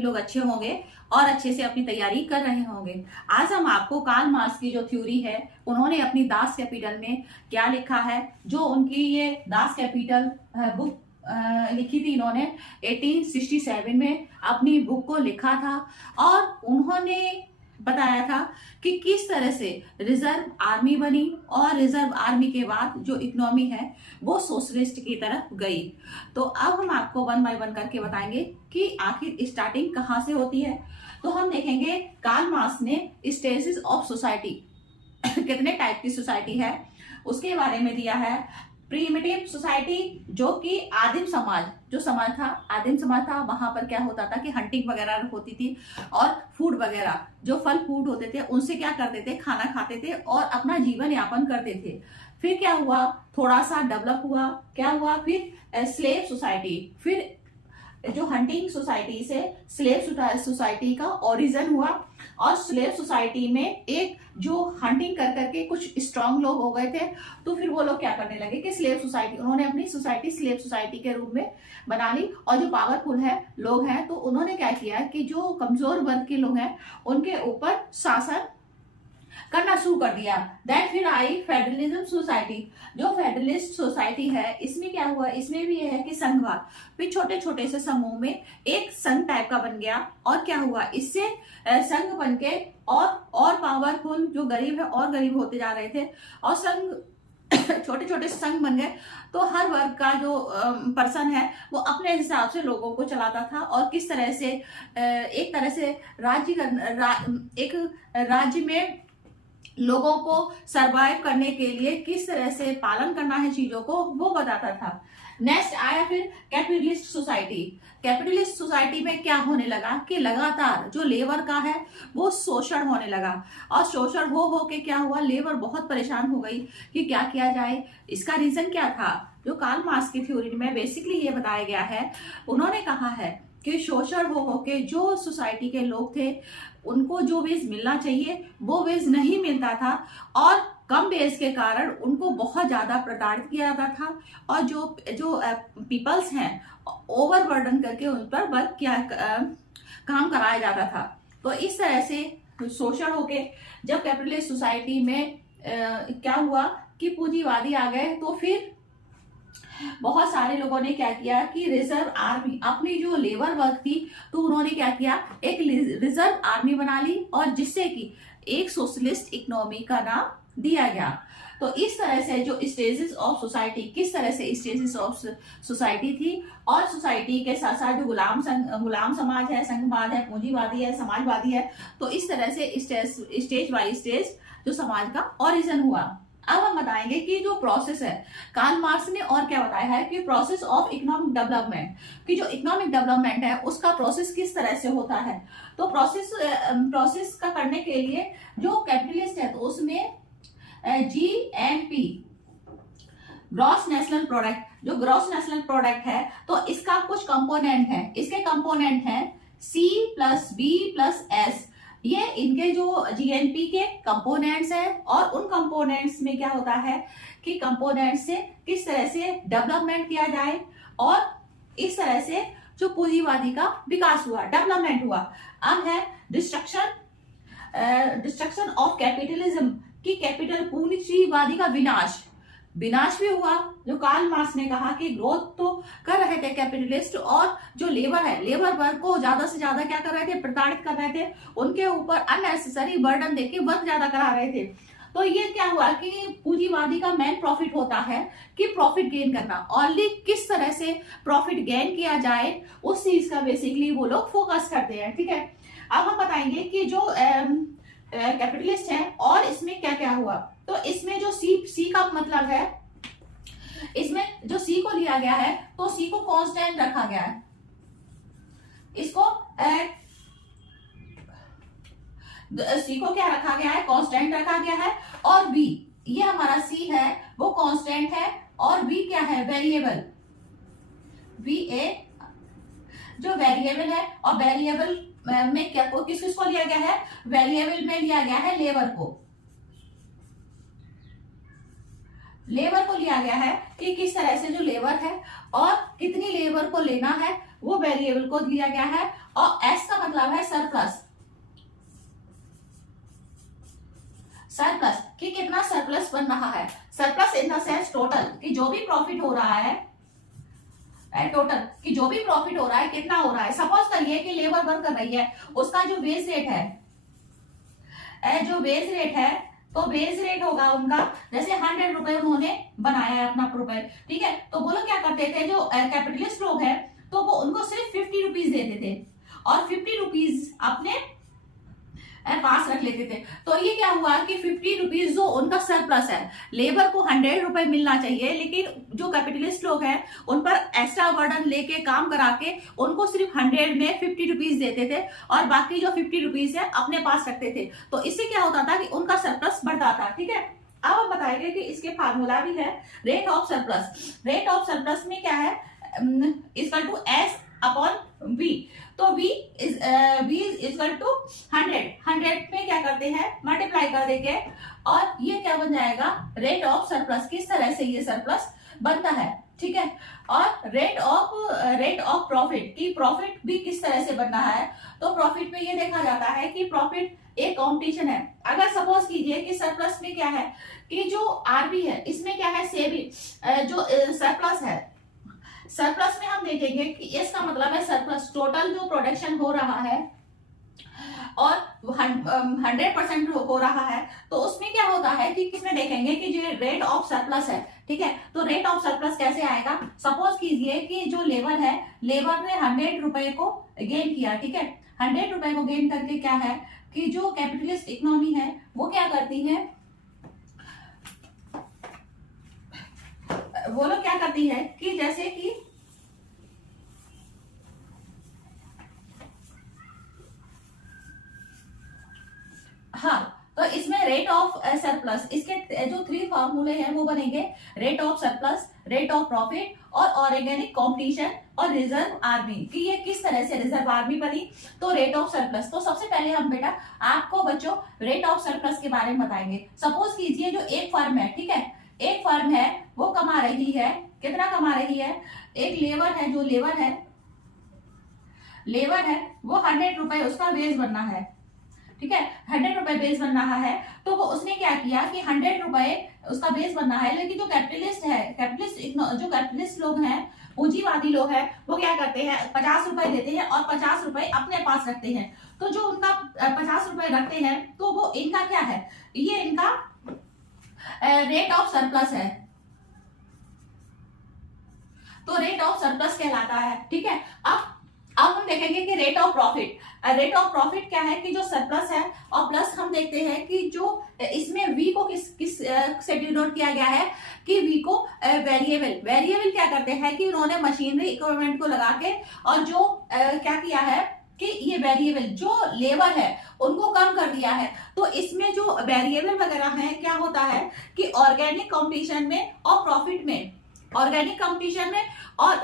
सभी लोग अच्छे होंगे और अच्छे से अपनी तैयारी कर रहे होंगे। आज हम आपको कार्ल मार्क्स की जो थ्योरी है, उन्होंने अपनी दास कैपिटल में क्या लिखा है, जो उनकी ये दास कैपिटल बुक लिखी थी इन्होंने 1867 में अपनी बुक को लिखा था। और उन्होंने बताया था कि किस तरह से रिजर्व आर्मी बनी और रिजर्व आर्मी के बाद जो इकोनॉमी है वो सोशलिस्ट की तरफ गई। तो अब हम आपको वन बाय वन करके बताएंगे कि आखिर स्टार्टिंग कहाँ से होती है। तो हम देखेंगे कार्ल मार्क्स ने स्टेजेस ऑफ सोसाइटी कितने टाइप की सोसाइटी है उसके बारे में दिया है। प्रीमिटिव सोसाइटी, जो कि आदिम समाज, जो समाज था आदिम समाज था, वहां पर क्या होता था कि हंटिंग वगैरह होती थी और फूड वगैरह जो फल फूड होते थे उनसे क्या करते थे, खाना खाते थे और अपना जीवन यापन करते थे। फिर क्या हुआ, थोड़ा सा डेवलप हुआ, क्या हुआ, फिर स्लेव सोसाइटी, फिर जो हंटिंग सोसाइटी से स्लेव सोसाइटी का ओरिजिन हुआ। और स्लेव सोसाइटी में एक जो हंटिंग कर करके कुछ स्ट्रांग लोग हो गए थे, तो फिर वो लोग क्या करने लगे कि स्लेव सोसाइटी, उन्होंने अपनी सोसाइटी स्लेव सोसाइटी के रूप में बना ली। और जो पावरफुल है लोग हैं तो उन्होंने क्या किया कि जो कमजोर वर्ग के लोग हैं उनके ऊपर शासन करना शुरू कर दिया। दैट फिर आई फेडरलिज्म सोसाइटी। जो फेडरलिस्ट सोसाइटी है इसमें क्या हुआ, इसमें भी यह है कि संघवाद, फिर छोटे छोटे से समूह में एक संघ टाइप का बन गया। और क्या हुआ, इससे संघ बन के और पावरफुल जो गरीब है और गरीब होते जा रहे थे और संघ छोटे छोटे संघ बन गए। तो हर वर्ग का जो पर्सन है वो अपने हिसाब से लोगों को चलाता था और किस तरह से एक तरह से एक राज्य में लोगों को सरवाइव करने के लिए किस तरह से पालन करना है चीजों को, वो बताता था। नेक्स्ट आया फिर कैपिटलिस्ट सोसाइटी। कैपिटलिस्ट सोसाइटी में क्या होने लगा कि लगातार जो लेबर का है वो शोषण होने लगा। और शोषण हो के क्या हुआ, लेबर बहुत परेशान हो गई कि क्या किया जाए। इसका रीजन क्या था, जो कार्ल मार्क्स की थ्योरी में बेसिकली ये बताया गया है। उन्होंने कहा है कि शोषण हो के जो सोसाइटी के लोग थे उनको जो वेज मिलना चाहिए वो वेज नहीं मिलता था और कम वेज के कारण उनको बहुत ज्यादा प्रताड़ित किया जाता था। और जो जो पीपल्स हैं ओवर बर्डन करके उन पर वर्क किया काम कराया जाता था। तो इस तरह से शोषण होके जब कैपिटलिस्ट सोसाइटी में क्या हुआ कि पूंजीवादी आ गए, तो फिर बहुत सारे लोगों ने क्या किया कि रिजर्व आर्मी, अपनी जो लेबर वर्क थी तो उन्होंने क्या किया, एक रिजर्व आर्मी बना ली और जिससे कि एक सोशलिस्ट इकोनॉमी का नाम दिया गया। तो इस तरह से जो स्टेजेस ऑफ सोसाइटी, किस तरह से स्टेजेस ऑफ सोसाइटी थी। और सोसाइटी के साथ साथ जो गुलाम समाज है, संघवाद है, पूंजीवादी है, समाजवादी है, तो इस तरह से स्टेज बाय स्टेज जो समाज का ओरिजिन हुआ। अब हम बताएंगे कि जो प्रोसेस है, कार्ल मार्क्स ने और क्या बताया है कि प्रोसेस ऑफ इकोनॉमिक डेवलपमेंट, कि जो इकोनॉमिक डेवलपमेंट है उसका प्रोसेस किस तरह से होता है। तो प्रोसेस का करने के लिए जो कैपिटलिस्ट है तो उसमें GNP, ग्रॉस नेशनल प्रोडक्ट, जो ग्रॉस नेशनल प्रोडक्ट है तो इसका कुछ कंपोनेंट है, इसके कंपोनेंट है C+B+S। ये इनके जो GNP के कंपोनेंट्स हैं और उन कंपोनेंट्स में क्या होता है कि कंपोनेंट्स से किस तरह से डेवलपमेंट किया जाए और इस तरह से जो पूंजीवादी का विकास हुआ, डेवलपमेंट हुआ। अब है डिस्ट्रक्शन ऑफ कैपिटलिज्म, कि कैपिटल पूंजीवादी का विनाश भी हुआ। जो कार्ल मार्क्स ने कहा कि ग्रोथ तो कर रहे थे कैपिटलिस्ट और जो लेबर है, लेबर वर्ग को ज्यादा से ज्यादा क्या कर रहे थे, प्रताड़ित कर रहे थे, उनके ऊपर अननेसेसरी बर्डन देके वर्क ज्यादा करा रहे थे। तो ये क्या हुआ कि पूंजीवादी का मेन प्रॉफिट होता है कि प्रॉफिट गेन करना, और किस तरह से प्रॉफिट गेन किया जाए उस चीज का बेसिकली वो लोग फोकस करते हैं। ठीक है, अब हम बताएंगे कि जो कैपिटलिस्ट है और इसमें क्या क्या हुआ। तो इसमें जो सी का मतलब है, इसमें जो सी को लिया गया है तो सी को कांस्टेंट रखा गया है, इसको सी को क्या रखा गया है, कांस्टेंट रखा गया है। और बी, ये हमारा सी है वो कांस्टेंट है और बी क्या है, वेरिएबल। बी ए जो वेरिएबल है, और वेरिएबल में क्या किस किस को लिया गया है, वेरिएबल में लिया गया है लेबर को, लेबर को लिया गया है कि किस तरह से जो लेबर है और कितनी लेबर को लेना है वो वेरिएबल को दिया गया है। और एस का मतलब है सरप्लस। सरप्लस कि कितना सरप्लस बन रहा है, surplus in the sense total कि जो भी प्रॉफिट हो रहा है, टोटल कि जो भी प्रॉफिट हो रहा है कितना हो रहा है। सपोज करिए कि लेबर वर्क कर रही है, उसका जो वेज रेट है, जो वेज रेट है, तो वेज रेट होगा उनका जैसे 100 रुपए उन्होंने बनाया है अपना रुपए, ठीक है। तो वो लोग क्या करते थे, जो कैपिटलिस्ट लोग हैं, तो वो उनको सिर्फ 50 रुपीज देते थे और 50 रुपीज अपने पास रख लेते थे। तो ये क्या हुआ कि 50 रुपीज जो उनका सरप्लस है, लेबर को 100 रुपए मिलना चाहिए, लेकिन जो कैपिटलिस्ट लोग हैं उन पर एक्स्ट्रा बर्डन लेके काम करा के उनको सिर्फ 100 में 50 रुपीज देते थे और बाकी जो 50 रुपीज है अपने पास रखते थे। तो इससे क्या होता था कि उनका सरप्लस बढ़ता था, ठीक है। अब हम बताएंगे कि इसके फार्मूला भी है, rate of surplus. Rate of surplus में क्या है, equal to S upon B. तो v इज इक्वल टू 100 में क्या करते हैं, मल्टीप्लाई कर देंगे और ये क्या बन जाएगा, रेट ऑफ सरप्लस। किस तरह से ये सरप्लस बनता है, ठीक है। और रेट ऑफ प्रॉफिट की प्रॉफिट भी किस तरह से बन रहा है। तो प्रॉफिट में ये देखा जाता है कि प्रॉफिट एक कॉम्पिटिशन है। अगर सपोज कीजिए कि सरप्लस में क्या है कि जो आरबी है इसमें क्या है, सेविंग जो सरप्लस है, सरप्लस में हम देखेंगे कि इसका मतलब है सरप्लस, टोटल जो प्रोडक्शन हो रहा है और 100% हो रहा है। तो उसमें क्या होता है कि किसमें देखेंगे कि जो रेट ऑफ सरप्लस है, ठीक है। तो रेट ऑफ सरप्लस कैसे आएगा, सपोज कीजिए कि जो लेबर है, लेबर ने 100 रुपए को गेन किया, ठीक है। 100 रुपए को गेन करके क्या है कि जो कैपिटलिस्ट इकोनॉमी है वो क्या करती है, वो लोग क्या करती है कि जैसे कि हाँ, तो इसमें रेट ऑफ सरप्लस, इसके जो 3 फॉर्मूले हैं वो बनेंगे, rate of surplus, rate of profit और ऑर्गेनिक कॉम्पिटिशन और रिजर्व आर्मी। कि ये किस तरह से रिजर्व आर्मी बनी, तो रेट ऑफ सरप्लस। तो सबसे पहले हम बेटा आपको बच्चों रेट ऑफ सरप्लस के बारे में बताएंगे। सपोज कीजिए जो एक फर्म है, ठीक है, एक फर्म है वो कमा रही है, कितना कमा रही है, एक लेबर है, जो लेबर है वो 100 रुपए उसका वेज बनना है, ठीक है। 100 रुपए बेस बन रहा है, तो वो उसने क्या किया कि 100 रुपए उसका बेस बनना है, लेकिन जो कैपिटलिस्ट है, जो कैपिटलिस्ट लोग हैं, पूंजीवादी लोग हैं, वो क्या करते हैं 50 रुपए देते हैं और 50 रुपए अपने पास रखते हैं। तो जो उनका 50 रुपए रखते हैं, तो वो इनका क्या है, ये इनका रेट ऑफ सरप्लस है। तो रेट ऑफ सरप्लस कहलाता है, ठीक है। अब हम देखेंगे कि rate of profit. Rate of profit क्या है कि जो सरप्लस है, और प्लस हम देखते हैं कि जो इसमें वी को किस से डिनोट किया गया है कि वी को वेरिएबल क्या करते हैं कि उन्होंने मशीनरी इक्विपमेंट को लगा के और जो क्या किया है कि ये वेरिएबल जो लेबर है उनको कम कर दिया है। तो इसमें जो वेरिएबल वगैरह है क्या होता है कि ऑर्गेनिक कॉम्पिटिशन में और प्रॉफिट में, ऑर्गेनिक कॉम्पिटिशन में और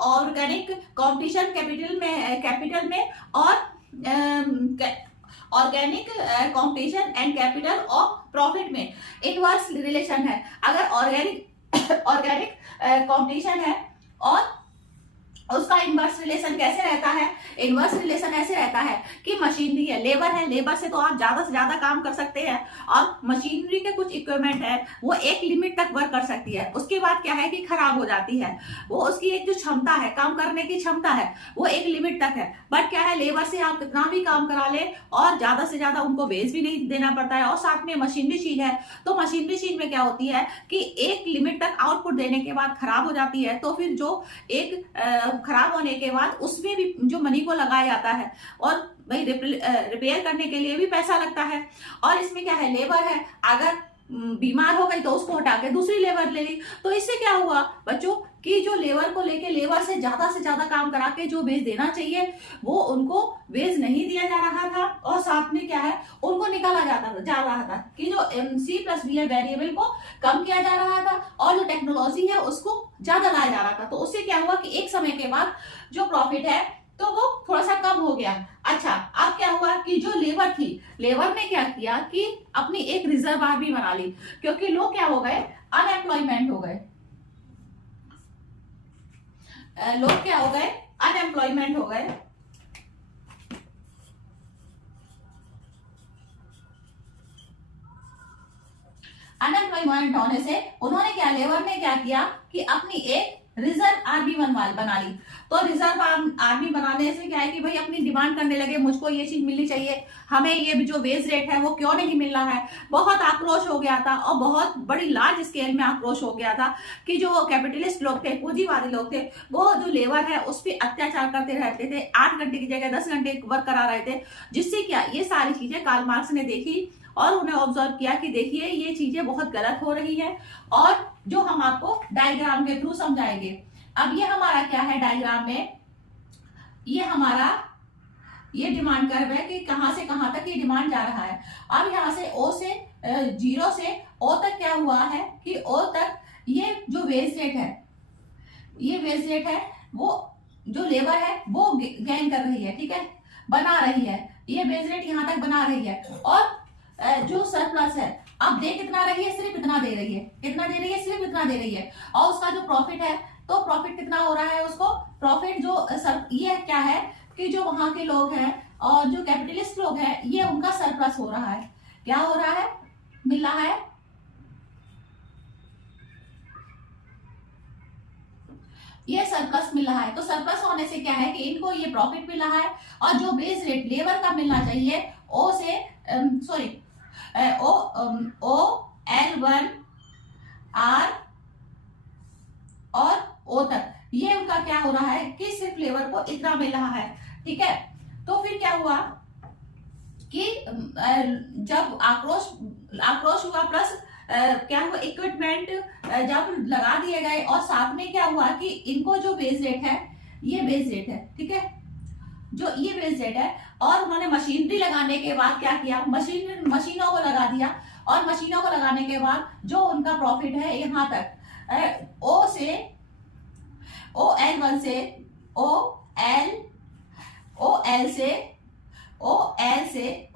ऑर्गेनिक कॉम्पिटिशन कैपिटल में और organic competition and capital of profit में इनवर्स रिलेशन है। अगर ऑर्गेनिक कॉम्पिटिशन है और उसका इनवर्स रिलेशन कैसे रहता है, इनवर्स रिलेशन ऐसे रहता है कि मशीनरी है, लेबर से तो आप ज्यादा से ज्यादा काम कर सकते हैं और मशीनरी के कुछ इक्विपमेंट है वो एक लिमिट तक वर्क कर सकती है, उसके बाद क्या है कि खराब हो जाती है। वो उसकी एक जो क्षमता है, काम करने की क्षमता है, वो एक लिमिट तक है। बट क्या है, लेबर से आप कितना भी काम करा ले और ज्यादा से ज्यादा उनको वेज भी नहीं देना पड़ता है। और साथ में मशीनरी चीज है, तो मशीनरी चीज में क्या होती है कि एक लिमिट तक आउटपुट देने के बाद खराब हो जाती है। तो फिर जो एक खराब होने के बाद उसमें भी जो मनी को लगाया जाता है और भाई रिपेयर करने के लिए भी पैसा लगता है। और इसमें क्या है, लेबर है, अगर बीमार हो गई तो उसको हटा के दूसरी लेबर ले ली। तो इससे क्या हुआ बच्चों कि जो लेबर को लेके लेबर से ज्यादा काम करा के जो वेज देना चाहिए वो उनको वेज नहीं दिया जा रहा था। और साथ में क्या है, उनको निकाला जा रहा था कि जो C+B है वेरिएबल को कम किया जा रहा था और जो टेक्नोलॉजी है उसको ज्यादा लाया जा रहा था। तो उससे क्या हुआ कि एक समय के बाद जो प्रॉफिट है तो वो थोड़ा सा कम हो गया। अच्छा, अब क्या हुआ कि जो लेबर थी, लेबर ने क्या किया कि अपनी एक रिजर्व आर्मी बना ली, क्योंकि लोग क्या हो गए, अनएम्प्लॉयमेंट हो गए। लोग क्या हो गए, अनएम्प्लॉयमेंट हो गए। अनएम्प्लॉयमेंट होने से उन्होंने क्या, लेबर ने क्या किया कि अपनी एक रिजर्व आर्मी बना ली। तो रिजर्व आर्मी बनाने से क्या है कि भाई अपनी डिमांड करने लगे, मुझको ये चीज मिलनी चाहिए, हमें ये जो वेज रेट है वो क्यों नहीं मिल रहा है। बहुत आक्रोश हो गया था और बहुत बड़ी लार्ज स्केल में आक्रोश हो गया था कि जो कैपिटलिस्ट लोग थे, पूंजीवादी लोग थे, वो जो लेबर है उस पर अत्याचार करते रहते थे, 8 घंटे की जगह 10 घंटे वर्क करा रहे थे। जिससे क्या, ये सारी चीजें कार्ल मार्क्स ने देखी और उन्हें ऑब्जर्व किया कि देखिए ये चीजें बहुत गलत हो रही है, और जो हम आपको डायग्राम के थ्रू समझाएंगे। अब ये हमारा क्या है, डायग्राम में ये हमारा ये डिमांड कर्व है कि कहां से कहां तक ये डिमांड जा रहा है। अब यहां से ओ से 0 से ओ तक क्या हुआ है कि ओ तक ये जो वेज रेट है, ये वेज रेट है वो जो लेबर है वो गेन कर रही है, ठीक है, बना रही है, ये वेज रेट यहां तक बना रही है। और जो सरप्लस है अब दे कितना रही है, सिर्फ इतना दे रही है, कितना दे रही है, सिर्फ इतना दे रही है। और उसका जो प्रॉफिट है, तो प्रॉफिट कितना हो रहा है उसको, प्रॉफिट जो ये क्या है कि जो वहां के लोग हैं और जो कैपिटलिस्ट लोग हैं, ये उनका सरप्लस हो रहा है। क्या हो रहा है, मिल रहा है, ये सरप्लस मिल रहा है। तो सरप्लस होने से क्या है कि इनको ये प्रॉफिट मिल रहा है, और जो बेस रेट लेबर का मिलना चाहिए ओ से L1 R और O तक, ये उनका क्या हो रहा है कि सिर्फ लेबर को इतना मिल रहा है, ठीक है। तो फिर क्या हुआ कि जब आक्रोश हुआ, प्लस क्या हुआ, इक्विपमेंट जब लगा दिए गए, और साथ में क्या हुआ कि इनको जो बेस रेट है, ये बेस रेट है, ठीक है, जो ये बेस रेट है, और उन्होंने मशीनरी लगाने के बाद क्या किया, मशीनों को लगा दिया, और मशीनों को लगाने के बाद जो उनका प्रॉफिट है यहाँ तक ओ से OL1 से OL से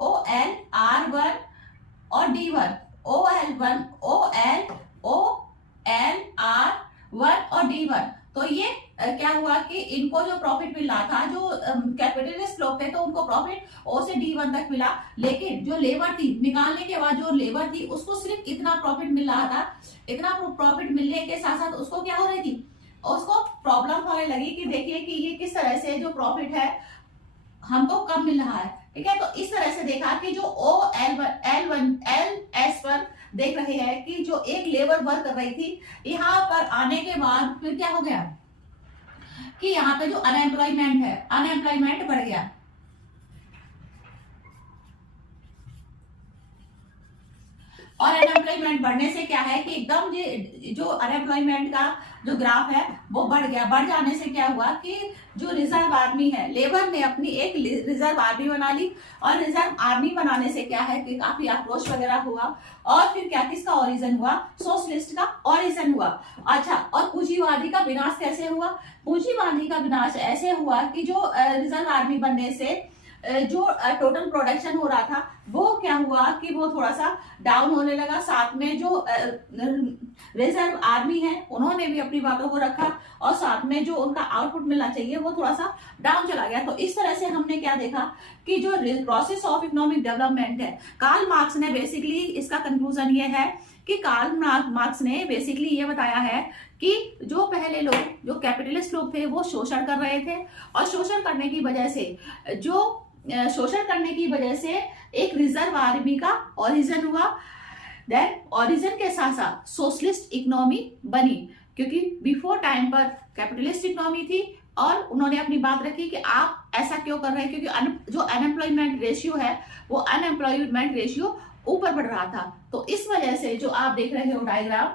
OLR1 और D1, OL1 OLR1 और D1। तो ये क्या हुआ कि इनको जो प्रॉफिट मिल रहा था, जो कैपिटलिस्ट लोग थे, तो उनको प्रॉफिट ओ से D1 तक मिला। लेकिन जो लेबर थी, निकालने के बाद जो लेबर थी उसको सिर्फ इतना प्रॉफिट मिल रहा था। इतना प्रॉफिट मिलने के साथ साथ उसको क्या हो रही थी, उसको प्रॉब्लम होने लगी कि देखिए कि ये किस तरह से जो प्रॉफिट है हमको कम मिल रहा है, ठीक है। तो इस तरह से देखा कि जो LS1 देख रहे हैं कि जो एक लेबर वर्क कर रही थी, यहाँ पर आने के बाद फिर क्या हो गया कि यहाँ पे जो अनएम्प्लॉयमेंट है, अनएम्प्लॉयमेंट बढ़ गया, और अनएम्प्लॉयमेंट बढ़ने से क्या है कि एकदम जो अनएम्प्लॉयमेंट का जो ग्राफ है वो बढ़ गया। बढ़ जाने से क्या हुआ कि जो रिजर्व आर्मी है, लेबर ने अपनी एक रिजर्व आर्मी बना ली, और रिजर्व आर्मी बनाने से क्या है कि काफी आक्रोश वगैरह हुआ, और फिर क्या, किसका ओरिजिन हुआ, सोशलिस्ट का ओरिजिन हुआ। अच्छा, और पूंजीवादी का विनाश कैसे हुआ, पूंजीवादी का विनाश ऐसे हुआ कि जो रिजर्व आर्मी बनने से जो टोटल प्रोडक्शन हो रहा था वो क्या हुआ कि वो थोड़ा सा डाउन होने लगा। साथ में जो रिजर्व आर्मी है उन्होंने भी अपनी बातों को रखा, और साथ में जो उनका आउटपुट मिलना चाहिए वो थोड़ा सा डाउन चला गया। तो इस तरह से हमने क्या देखा कि जो प्रोसेस ऑफ इकोनॉमिक डेवलपमेंट है, कार्ल मार्क्स ने बेसिकली इसका कंक्लूजन ये है कि कार्ल मार्क्स ने बेसिकली ये बताया है कि जो पहले लोग, जो कैपिटलिस्ट लोग थे, वो शोषण कर रहे थे, और शोषण करने की वजह से एक रिजर्व आर्मी का ओरिजिन हुआ। देन ओरिजिन के साथ साथ सोशलिस्ट इकोनॉमी बनी, क्योंकि बिफोर टाइम पर कैपिटलिस्ट इकोनॉमी थी, और उन्होंने अपनी बात रखी कि आप ऐसा क्यों कर रहे हैं, क्योंकि जो अनएम्प्लॉयमेंट रेशियो है वो अनएम्प्लॉयमेंट रेशियो ऊपर बढ़ रहा था। तो इस वजह से जो आप देख रहे हो डायग्राम,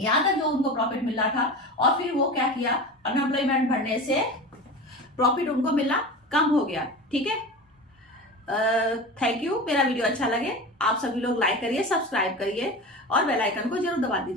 यहाँ तक जो उनको प्रॉफिट मिल रहा था, और फिर वो क्या किया, अनएम्प्लॉयमेंट बढ़ने से प्रॉफिट उनको मिलना कम हो गया, ठीक है। Thank you. मेरा वीडियो अच्छा लगे आप सभी लोग लाइक करिए, सब्सक्राइब करिए, और बेल आइकन को जरूर दबा दीजिए।